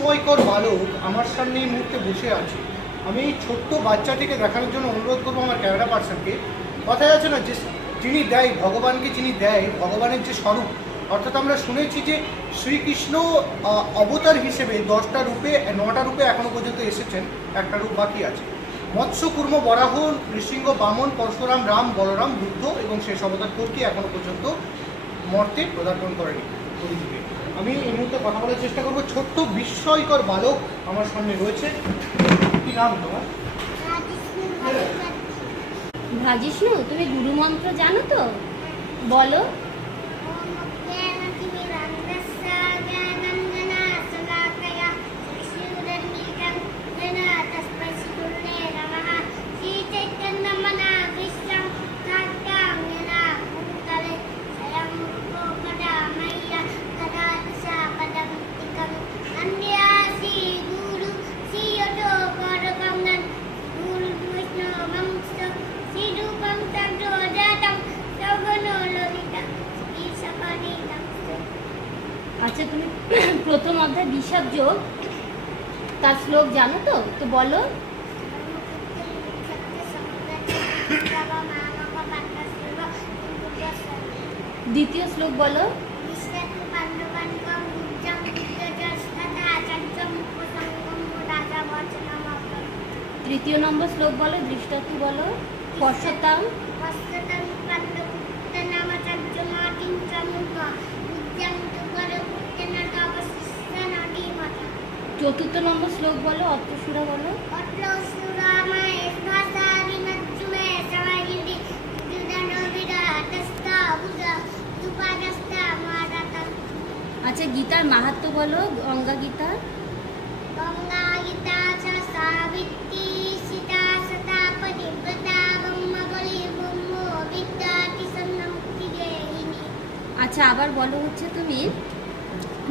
বিস্ময়কর বালক আমার সামনে এই মুহূর্তে বসে আছে। আমি এই ছোট্ট বাচ্চাটিকে দেখানোর জন্য অনুরোধ করবো আমার ক্যামেরা পার্সনকে। কথায় আছে না যে যিনি দেয় ভগবানকে, যিনি দেয় ভগবানের যে স্বরূপ, অর্থাৎ আমরা শুনেছি যে শ্রীকৃষ্ণ অবতার হিসেবে 10টা রূপে 9টা রূপে এখনও পর্যন্ত এসেছেন, একটা রূপ বাকি আছে। মৎস্য, কুর্ম, বরাহ, নৃসিংহ, বামন, পরশুরাম, রাম, বলরাম, বুদ্ধ এবং শেষ অবতার কল্কি এখনও পর্যন্ত মর্তে পদার্পণ করেনি কলিযুগে। আমি এই মুহূর্তে কথা বলার চেষ্টা করবো। ছোট্ট বিস্ময়কর বালক আমার সামনে রয়েছে। কি নাম তোমার? ভাজিষ্ণু, তুমি গুরু মন্ত্র জানো তো? বলো। আচ্ছা, তুমি প্রথম অধ্যায় বিষাদ যোগ তার শ্লোক জানো তো? তো বলো। দ্বিতীয় শ্লোক বলো। তৃতীয় নম্বর শ্লোক বলো, দৃষ্টান্তী বলো। পশ্চাতাং চতুর্থ নম্বর শ্লোক বলো, অত্রসুরা বলো। আচ্ছা, গীতার মাহাত্ম্য বলো। গঙ্গা গীতা। আচ্ছা, আবার বলো হচ্ছে তুমি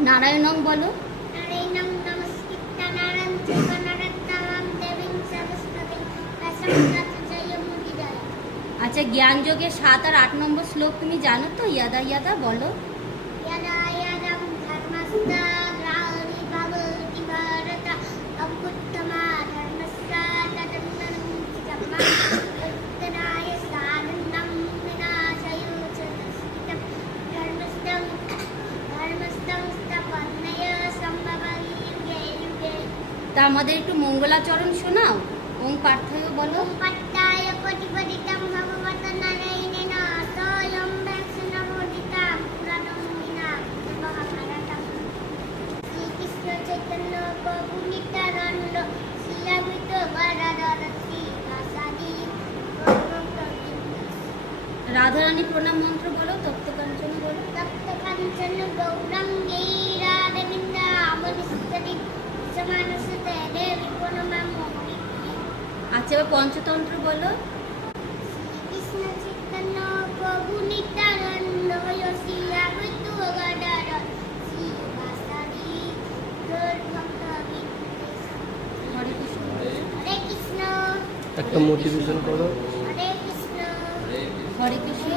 নারায়ণং বলো। আচ্ছা, জ্ঞান যোগের 7 আর 8 নম্বর শ্লোক তুমি জানো তো? ইয়াদা ইয়াদা বলো। তা আমাদের একটু মঙ্গলাচরণ শোনাও। ওম পার্থয় বলো। রাধারানী প্রণাম মন্ত্র বলো। তপ্ত কাঞ্চন বলো। আচ্ছা, এবার পঞ্চতন্ত্র বলো। একটা মোটিভেশন করো। হরে কৃষ্ণ।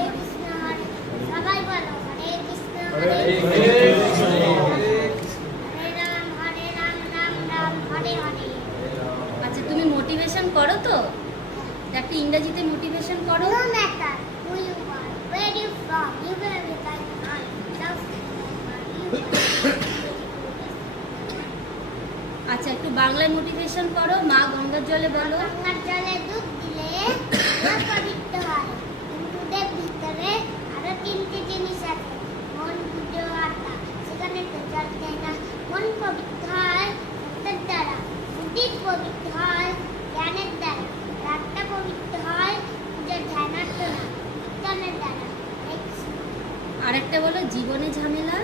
সবাই বলো হরে কৃষ্ণ হরে কৃষ্ণ। আচ্ছা, তুমি মোটিভেশন করো তো? একটা ইংরেজিতে মোটিভেশন করো। No matter who you are, where you from, you will be like I. Just আচ্ছা, একটু বাংলায় মোটিভেশন করো। মা গঙ্গার জলে বলো। গঙ্গার জলে ডুব দিলে মা পবিত্র হয়। কিন্তু দেব ভিতরে আরো 3টে জিনিস আছে, মন, বুদ্ধি ও আত্মা। সেখানে তো জল দেয় না। মন পবিত্র হয় সত্যের দ্বারা, বুদ্ধি পবিত্র হয় জ্ঞানের দ্বারা, আত্মা পবিত্র হয় পূজার ধ্যানার্থনা কীর্তনের দ্বারা। আরেকটা বলো, জীবনে ঝামেলা।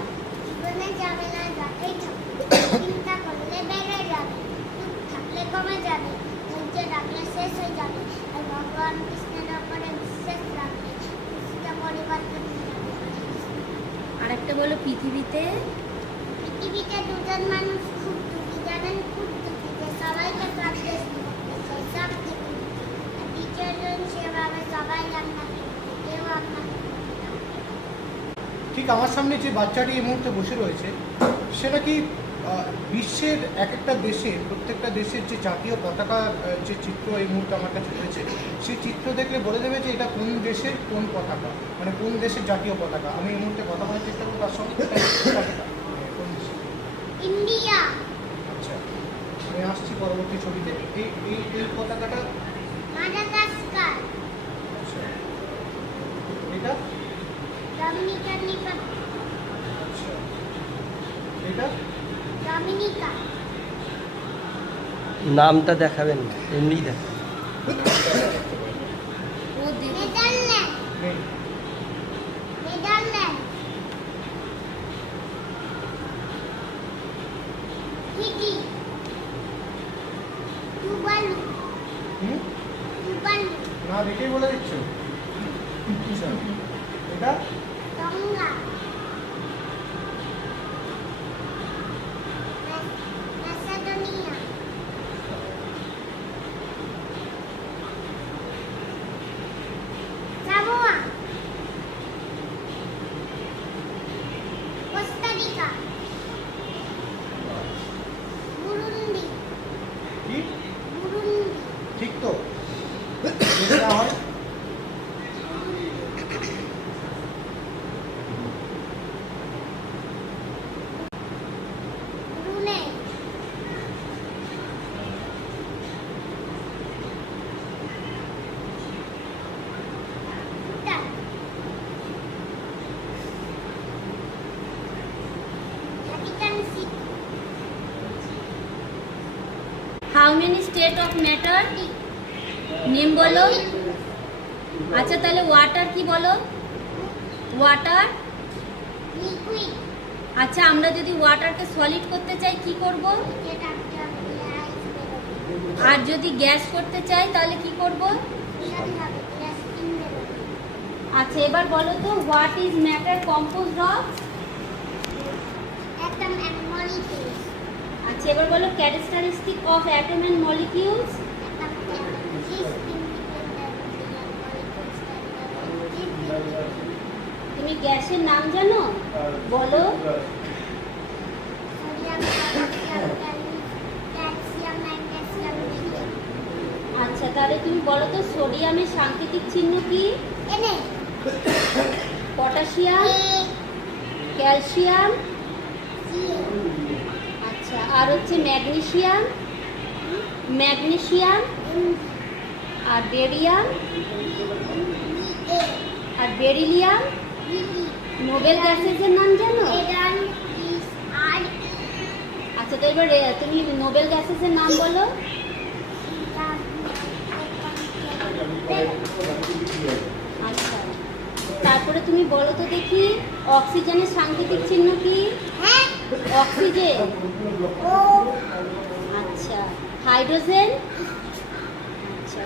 জীবনে ঝামেলা যতই থাকুক, চিন্তা করলে বেড়ে যাবে, দুঃখ থাকলে কমে যাবে, ধৈর্য রাখলে শেষ হয়ে যাবে। আর ভগবান কৃষ্ণের ওপরে বিশ্বাস রাখলে কিছুটা পরিবর্তন হয়ে যাবে। আরেকটা বলো, পৃথিবীতে দুজন মানুষ খুব দুঃখী, জানেন? খুব দুঃখী যে সবাইকে প্রার্থনা করতেছে, সব থেকে দুঃখী। আর দ্বিতীয়জন সেভাবে সবাই আপনাকে কেউ আপনাকে ঠিক আমার সামনে যে বাচ্চাটি এই মুহূর্তে বসে রয়েছে, সে নাকি বিশ্বের এক একটা দেশে প্রত্যেকটা দেশের যে জাতীয় পতাকা যে চিত্র এই মুহূর্তে আমার কাছে রয়েছে, সেই চিত্র দেখলে বলে দেবে যে এটা কোন দেশের কোন পতাকা, মানে কোন দেশের জাতীয় পতাকা। আমি এই মুহূর্তে কথা বলার চেষ্টা করবো তার সঙ্গে। কোন দেশে? ইন্ডিয়া, আচ্ছা, আমি আসছি পরবর্তী ছবিতে। এই এই এই পতাকাটা, মাদাগাস্কার, আচ্ছা, এটা, ডমিনিকান রিপাবলিক, আচ্ছা, এটা, ডমিনিকা, নামটা দেখাবেন না, এমনি দেখাবেন। ও দেখো। নেদারল্যান্ড, নেই। নেদারল্যান্ড, ফিজি, টুভালু, হুম? টুভালু, না দেখেই বলে দিচ্ছ। আচ্ছা, এটা, Tonga, Macedonia, Samoa, Costa Rica, Burundi, কি বুরুন্ডি, ঠিক তো? যদি না হয় Brunei, Bhutan, Vatican City, how many state of matter? Name বলো। আচ্ছা তাহলে ওয়াটার কি বলো? ওয়াটার। লিকুইড, আচ্ছা আমরা যদি ওয়াটারকে সলিড করতে চাই কি করব? যেটা আইস বেরোবে, আর যদি গ্যাস করতে চাই তাহলে কি করব? সাথে হবে গ্যাসিন বেরোবে, আচ্ছা এবার বলো তো what is matter composed of? Atom and molecules, আচ্ছা এবার বলো characteristic of atom and molecules. Atom is independent molecules can তুমি গ্যাসের নাম জানো? বলো। Sodium, potassium, calcium, magnesium, lithium, আচ্ছা তাহলে তুমি বলো তো সোডিয়ামের সাংকেতিক চিহ্ন কি? এনে পটাশিয়াম, ক্যালসিয়াম, সিএ, আচ্ছা আর হচ্ছে ম্যাগনেসিয়াম, ম্যাগনেসিয়াম আর বেরিয়াম এ, আর বেরিলিয়াম। বিই, নোবেল গ্যাসেসের নাম জানো? এরান, ইস, আর, আচ্ছা তো এবার তুমি নোবেল গ্যাসেসের নাম বলো। আচ্ছা তারপরে তুমি বলো তো দেখি অক্সিজেনের সাংকেতিক চিহ্ন কি? হ্যাঁ, অক্সিজেন। ও, আচ্ছা হাইড্রোজেন, আচ্ছা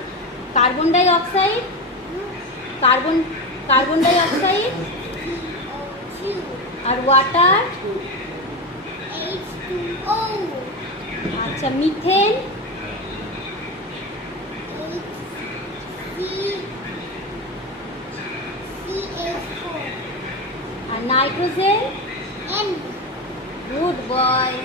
carbon die oxide, carbon die oxide আর ওয়াটার, H2O, আচ্ছা মিথেন, CH4, আর নাইট্রোজেন। N, good boy.